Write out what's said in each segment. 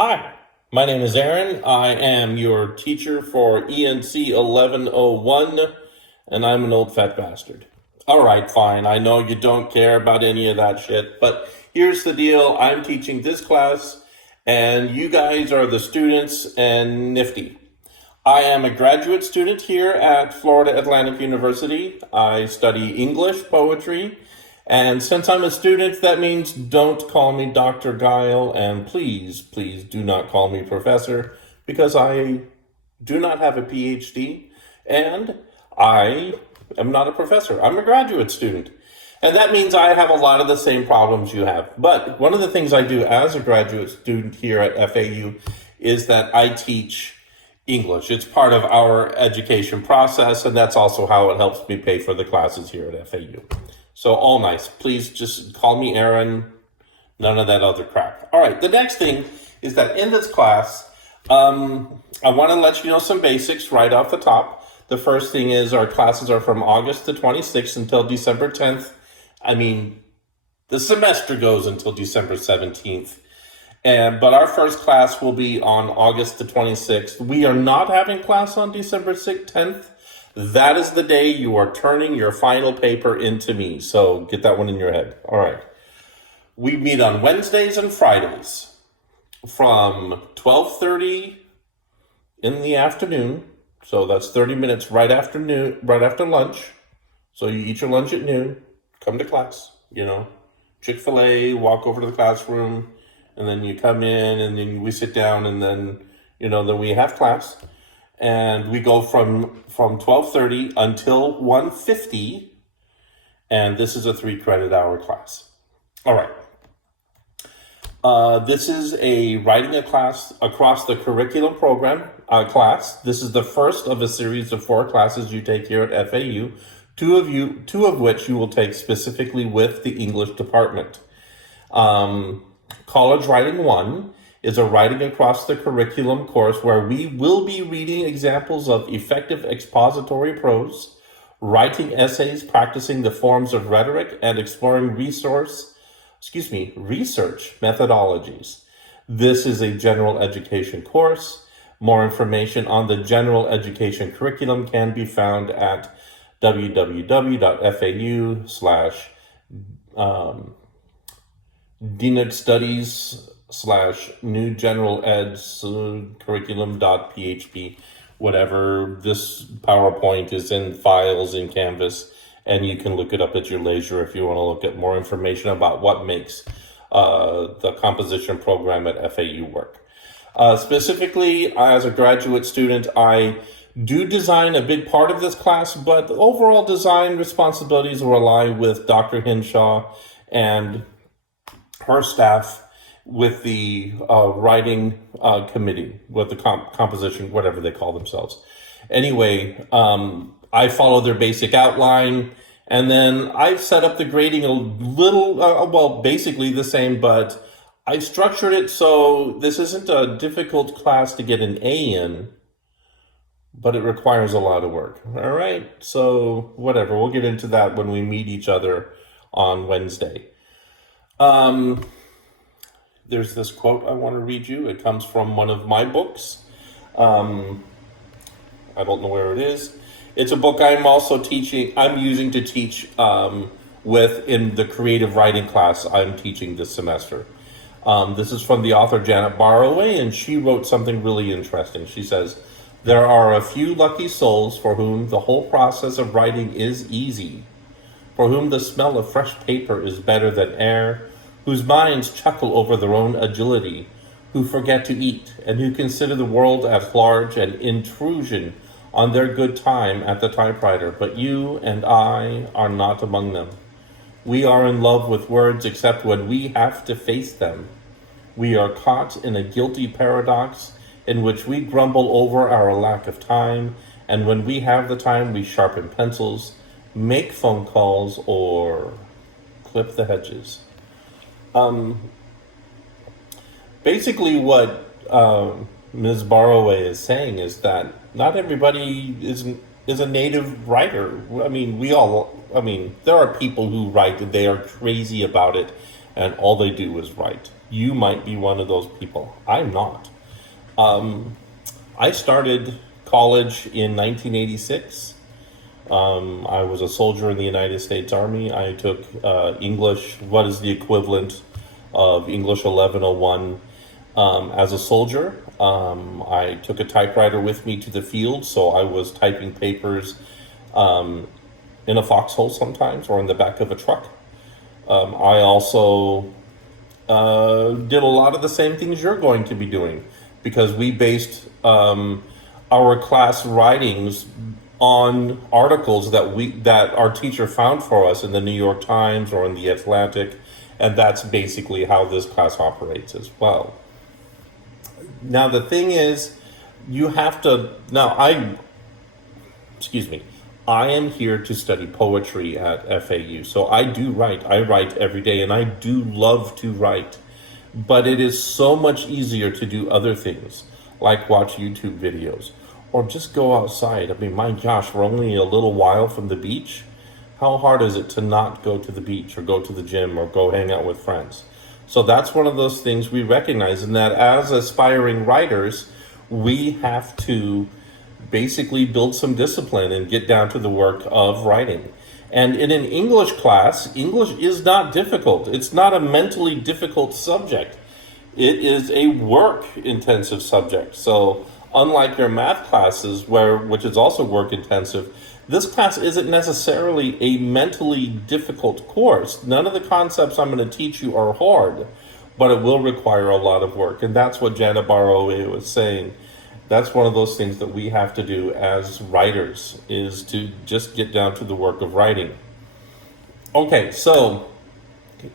Hi, my name is Aaron. I am your teacher for ENC 1101, and I'm an old fat bastard. All right, fine. I know you don't care about any of that shit, but here's the deal. I'm teaching this class, and you guys are the students and nifty. I am a graduate student here at Florida Atlantic University. I study English, poetry, and since I'm a student, that means don't call me Dr. Guile, and please, please do not call me Professor, because I do not have a PhD, and I am not a professor. I'm a graduate student. And that means I have a lot of the same problems you have. But one of the things I do as a graduate student here at FAU is that I teach English. It's part of our education process, and that's also how it helps me pay for the classes here at FAU. So all nice. Please just call me Aaron. None of that other crap. All right, the next thing is that in this class, I want to let you know some basics right off the top. The first thing is our classes are from August the 26th until December 10th. I mean, the semester goes until December 17th. But our first class will be on August the 26th. We are not having class on December 10th. That is the day you are turning your final paper into me. So get that one in your head. All right. We meet on Wednesdays and Fridays from 12:30 in the afternoon. So that's 30 minutes right after lunch. So you eat your lunch at noon, come to class, Chick-fil-A, walk over to the classroom, and then you come in and then we sit down and then we have class. And we go from 12:30 until 1:50, and this is a 3-credit hour class. All right. This is a writing a class across the curriculum program class. This is the first of a series of 4 classes you take here at FAU, two of which you will take specifically with the English department. College Writing 1 is a writing across the curriculum course where we will be reading examples of effective expository prose, writing essays, practicing the forms of rhetoric, and exploring research methodologies. This is a general education course. More information on the general education curriculum can be found at www.fau/DNEG New General Eds curriculum.php. Whatever. This PowerPoint is in files in Canvas, and you can look it up at your leisure if you want to look at more information about what makes the composition program at FAU work. Specifically, as a graduate student, I do design a big part of this class, but the overall design responsibilities will lie with Dr. Hinshaw and her staff with the writing committee, with the composition, whatever they call themselves. Anyway, I follow their basic outline, and then I've set up the grading a little, basically the same, but I structured it so this isn't a difficult class to get an A in, but it requires a lot of work. All right, so whatever, we'll get into that when we meet each other on Wednesday. There's this quote I want to read you. It comes from one of my books. I don't know where it is. It's a book I'm using to teach with in the creative writing class I'm teaching this semester. This is from the author Janet Barroway, and she wrote something really interesting. She says, "There are a few lucky souls for whom the whole process of writing is easy, for whom the smell of fresh paper is better than air, whose minds chuckle over their own agility, who forget to eat, and who consider the world at large an intrusion on their good time at the typewriter. But you and I are not among them. We are in love with words except when we have to face them. We are caught in a guilty paradox in which we grumble over our lack of time, and when we have the time, we sharpen pencils, make phone calls, or clip the hedges." Basically what Ms. Barroway is saying is that not everybody is a native writer. There are people who write, they are crazy about it, and all they do is write. You might be one of those people. I'm not. I started college in 1986. I was a soldier in the United States Army. I took English, what is the equivalent of English 1101 as a soldier. I took a typewriter with me to the field, so I was typing papers in a foxhole sometimes or in the back of a truck. I also did a lot of the same things you're going to be doing because we based our class writings on articles that our teacher found for us in the New York Times or in the Atlantic, and that's basically how this class operates as well. Now the thing is, you have to, I am here to study poetry at FAU, so I do write. I write every day, and I do love to write, but it is so much easier to do other things, like watch YouTube videos, or just go outside. I mean, my gosh, we're only a little while from the beach. How hard is it to not go to the beach, or go to the gym, or go hang out with friends? So that's one of those things we recognize, and that as aspiring writers, we have to basically build some discipline and get down to the work of writing. And in an English class, English is not difficult. It's not a mentally difficult subject. It is a work-intensive subject. So unlike your math classes, which is also work-intensive, this class isn't necessarily a mentally difficult course. None of the concepts I'm going to teach you are hard, but it will require a lot of work. And that's what Janet Barrowe was saying. That's one of those things that we have to do as writers, is to just get down to the work of writing. Okay, so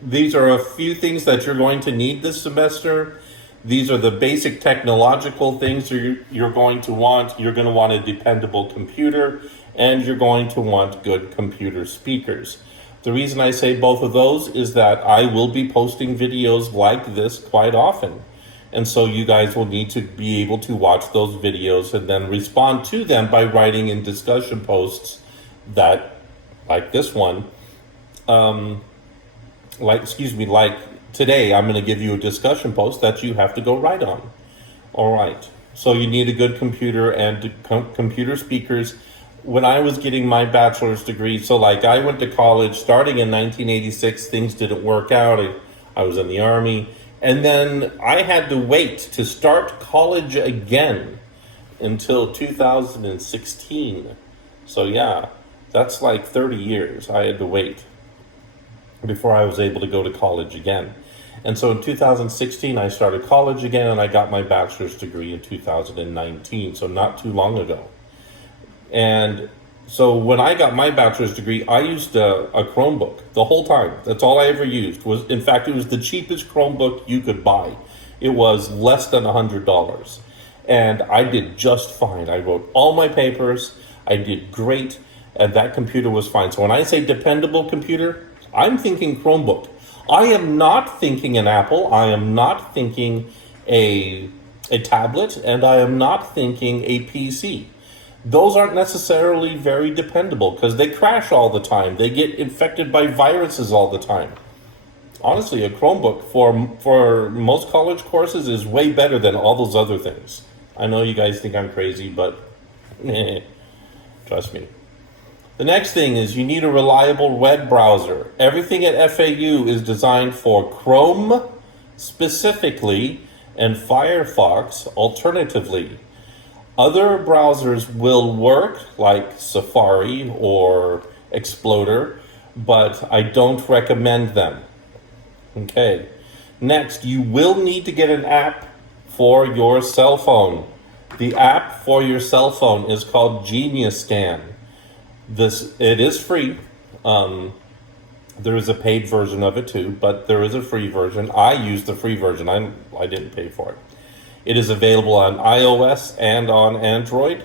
these are a few things that you're going to need this semester. These are the basic technological things you're going to want. You're going to want a dependable computer, and you're going to want good computer speakers. The reason I say both of those is that I will be posting videos like this quite often. And so you guys will need to be able to watch those videos and then respond to them by writing in discussion posts that, like this one, like today, I'm going to give you a discussion post that you have to go write on. All right. So you need a good computer and computer speakers. When I was getting my bachelor's degree, so like I went to college starting in 1986, things didn't work out. I was in the Army. And then I had to wait to start college again until 2016. So yeah, that's like 30 years I had to wait before I was able to go to college again. And so in 2016, I started college again, and I got my bachelor's degree in 2019, so not too long ago. And so when I got my bachelor's degree, I used a Chromebook the whole time. That's all I ever used. In fact, it was the cheapest Chromebook you could buy. It was less than $100. And I did just fine. I wrote all my papers. I did great. And that computer was fine. So when I say dependable computer, I'm thinking Chromebook. I am not thinking an Apple. I am not thinking a tablet. And I am not thinking a PC. Those aren't necessarily very dependable because they crash all the time. They get infected by viruses all the time. Honestly, a Chromebook for most college courses is way better than all those other things. I know you guys think I'm crazy, but trust me. The next thing is you need a reliable web browser. Everything at FAU is designed for Chrome specifically and Firefox alternatively. Other browsers will work, like Safari or Explorer, but I don't recommend them. Okay. Next, you will need to get an app for your cell phone. The app for your cell phone is called Genius Scan. It is free. There is a paid version of it too, but there is a free version. I use the free version. I didn't pay for it. It is available on iOS and on Android.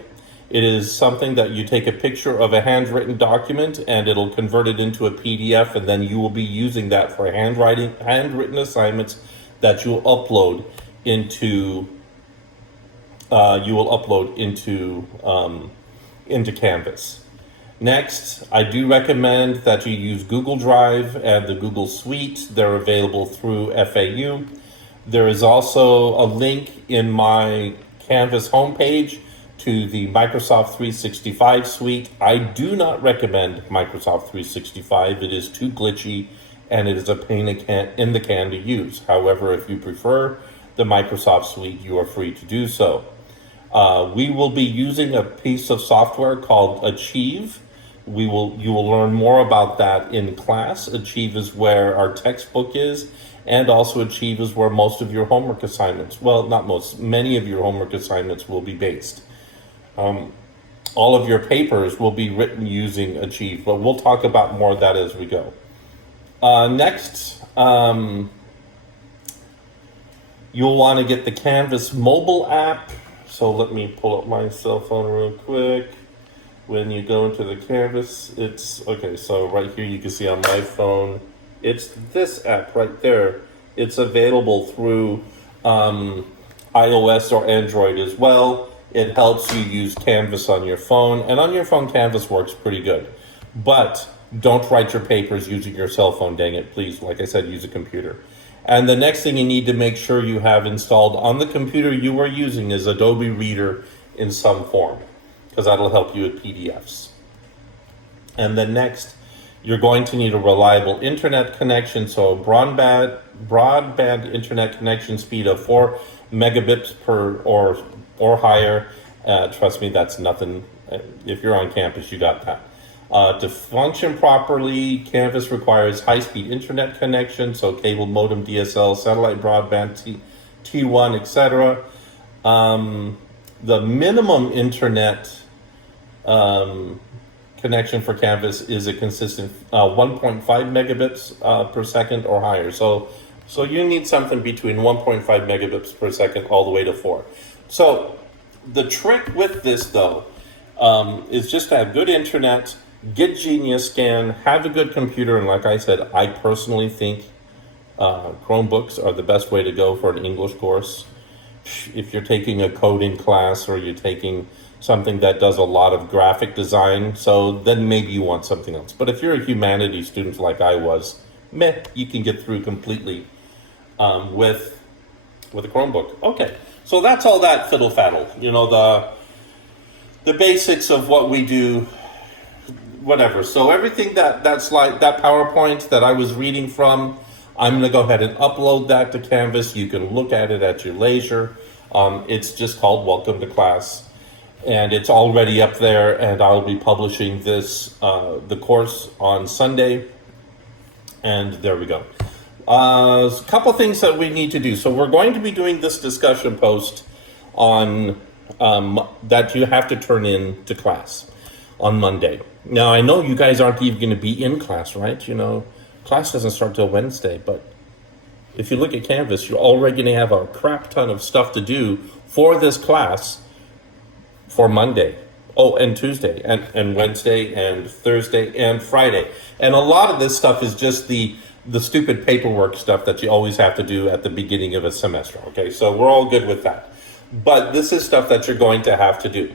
It is something that you take a picture of a handwritten document and it'll convert it into a PDF, and then you will be using that for handwritten assignments that you will upload into Canvas. Next, I do recommend that you use Google Drive and the Google Suite. They're available through FAU. There is also a link in my Canvas homepage to the Microsoft 365 suite. I do not recommend Microsoft 365. It is too glitchy and it is a pain in the can to use. However, if you prefer the Microsoft suite, you are free to do so. We will be using a piece of software called Achieve. You will learn more about that in class. Achieve is where our textbook is, and also Achieve is where most of your homework assignments, well, not most, many of your homework assignments will be based. All of your papers will be written using Achieve, but we'll talk about more of that as we go. Next, you'll want to get the Canvas mobile app. So let me pull up my cell phone real quick. When you go into the Canvas, it's, okay, so right here you can see on my phone, it's this app right there. It's available through iOS or Android as well. It helps you use Canvas on your phone, and on your phone, Canvas works pretty good. But don't write your papers using your cell phone, dang it, please. Like I said, use a computer. And the next thing you need to make sure you have installed on the computer you are using is Adobe Reader in some form, because that'll help you with PDFs. And then next, you're going to need a reliable internet connection, so broadband internet connection speed of 4 megabits per or higher. Trust me, that's nothing. If you're on campus, you got that. To function properly, Canvas requires high-speed internet connection, so cable modem, DSL, satellite broadband, T1, etc. The minimum internet connection for Canvas is a consistent 1.5 megabits per second or higher. So you need something between 1.5 megabits per second all the way to 4. So the trick with this, though, is just to have good internet, get Genius Scan, have a good computer, and like I said, I personally think Chromebooks are the best way to go for an English course. If you're taking a coding class or you're taking something that does a lot of graphic design, so then maybe you want something else. But if you're a humanities student like I was, you can get through completely with a Chromebook. Okay, so that's all that fiddle faddle. You know, the basics of what we do. Whatever. So everything that slide, that PowerPoint that I was reading from, I'm going to go ahead and upload that to Canvas. You can look at it at your leisure. It's just called Welcome to Class, and it's already up there. And I'll be publishing this the course on Sunday. And there we go. A couple things that we need to do. So we're going to be doing this discussion post on that you have to turn in to class on Monday. Now, I know you guys aren't even going to be in class, right? You know, class doesn't start till Wednesday, but if you look at Canvas, you're already going to have a crap ton of stuff to do for this class for Monday. Oh, and Tuesday, and Wednesday, and Thursday, and Friday. And a lot of this stuff is just the stupid paperwork stuff that you always have to do at the beginning of a semester, okay? So we're all good with that. But this is stuff that you're going to have to do.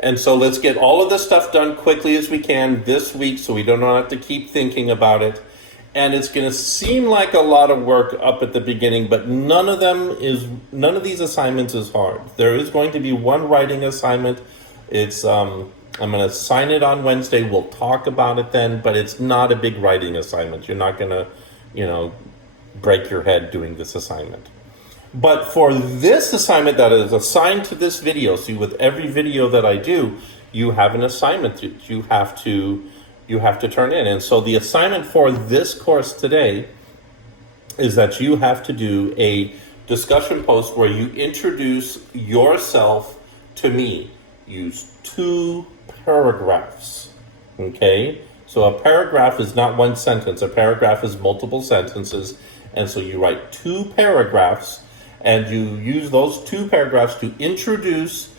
And so let's get all of this stuff done quickly as we can this week so we don't have to keep thinking about it. And it's going to seem like a lot of work up at the beginning, but none of these assignments is hard. There is going to be one writing assignment. It's I'm going to assign it on Wednesday. We'll talk about it then, but it's not a big writing assignment. You're not going to, break your head doing this assignment. But for this assignment that is assigned to this video, see, with every video that I do, you have an assignment that you have to turn in. And so the assignment for this course today is that you have to do a discussion post where you introduce yourself to me. Use 2 paragraphs, okay? So a paragraph is not one sentence. A paragraph is multiple sentences. And so you write 2 paragraphs, and you use those 2 paragraphs to introduce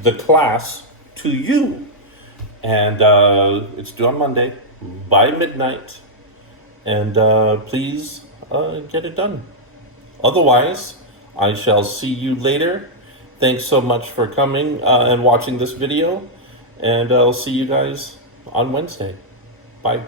the class to you. And it's due on Monday by midnight. And please get it done. Otherwise, I shall see you later. Thanks so much for coming and watching this video. And I'll see you guys on Wednesday. Bye.